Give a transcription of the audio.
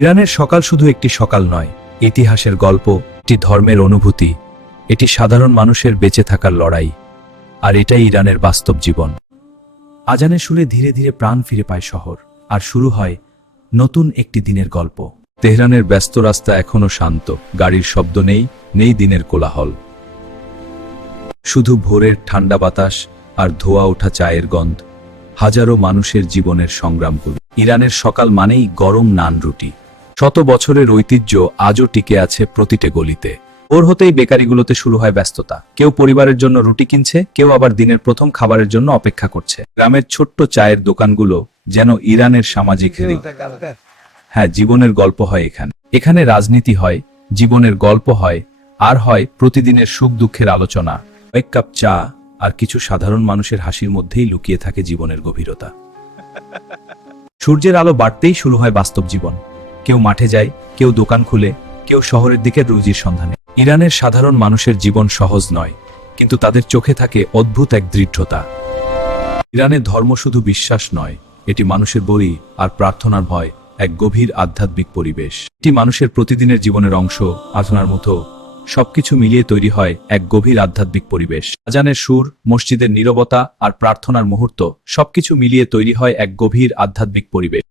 ইরানের সকাল শুধু একটি সকাল নয়, ইতিহাসের গল্প, একটি ধর্মের অনুভূতি, এটি সাধারণ মানুষের বেঁচে থাকার লড়াই। আর এটাই ইরানের বাস্তব জীবন। আজানের সুরে ধীরে ধীরে প্রাণ ফিরে পায় শহর, আর শুরু হয় নতুন একটি দিনের গল্প। তেহরানের ব্যস্ত রাস্তা এখনো শান্ত, গাড়ির শব্দ নেই, নেই দিনের কোলাহল। শুধু ভোরের ঠান্ডা বাতাস আর ধোয়া ওঠা চায়ের গন্ধ, হাজারো মানুষের জীবনের সংগ্রামগুলো। ইরানের সকাল মানেই গরম নান রুটি। শত বছরের ঐতিহ্য আজও টিকে আছে প্রতিটি গলিতে। ভোর হতেই বেকারিগুলোতে শুরু হয় ব্যস্ততা। কেউ পরিবারের জন্য রুটি কিনছে, কেউ আবার দিনের প্রথম খাবারের জন্য অপেক্ষা করছে। গ্রামের ছোট্ট চায়ের দোকানগুলো যেন ইরানের সামাজিক হৃদয়। হ্যাঁ, জীবনের গল্প হয় এখানে। এখানে রাজনীতি হয়, জীবনের গল্প হয়, আর হয় প্রতিদিনের সুখ দুঃখের আলোচনা। এক কাপ চা আর কিছু সাধারণ মানুষের হাসির মধ্যেই লুকিয়ে থাকে জীবনের গভীরতা। সূর্যের আলো বাড়তেই শুরু হয় বাস্তব জীবন। কেউ মাঠে যায়, কেউ দোকান খুলে, কেউ শহরের দিকে রুজির সন্ধানে। ইরানের সাধারণ মানুষের জীবন সহজ নয়, কিন্তু তাদের চোখে থাকে অদ্ভুত এক দৃঢ়তা। ইরানের ধর্ম শুধু বিশ্বাস নয়, এটি মানুষের বলি আর প্রার্থনার ভয়, এক গভীর আধ্যাত্মিক পরিবেশ। এটি মানুষের প্রতিদিনের জীবনের অংশ, আধুনার মতো সবকিছু মিলিয়ে তৈরি হয় এক গভীর আধ্যাত্মিক পরিবেশ। আজানের সুর, মসজিদের নীরবতা আর প্রার্থনার মুহূর্ত, সবকিছু মিলিয়ে তৈরি হয় এক গভীর আধ্যাত্মিক পরিবেশ।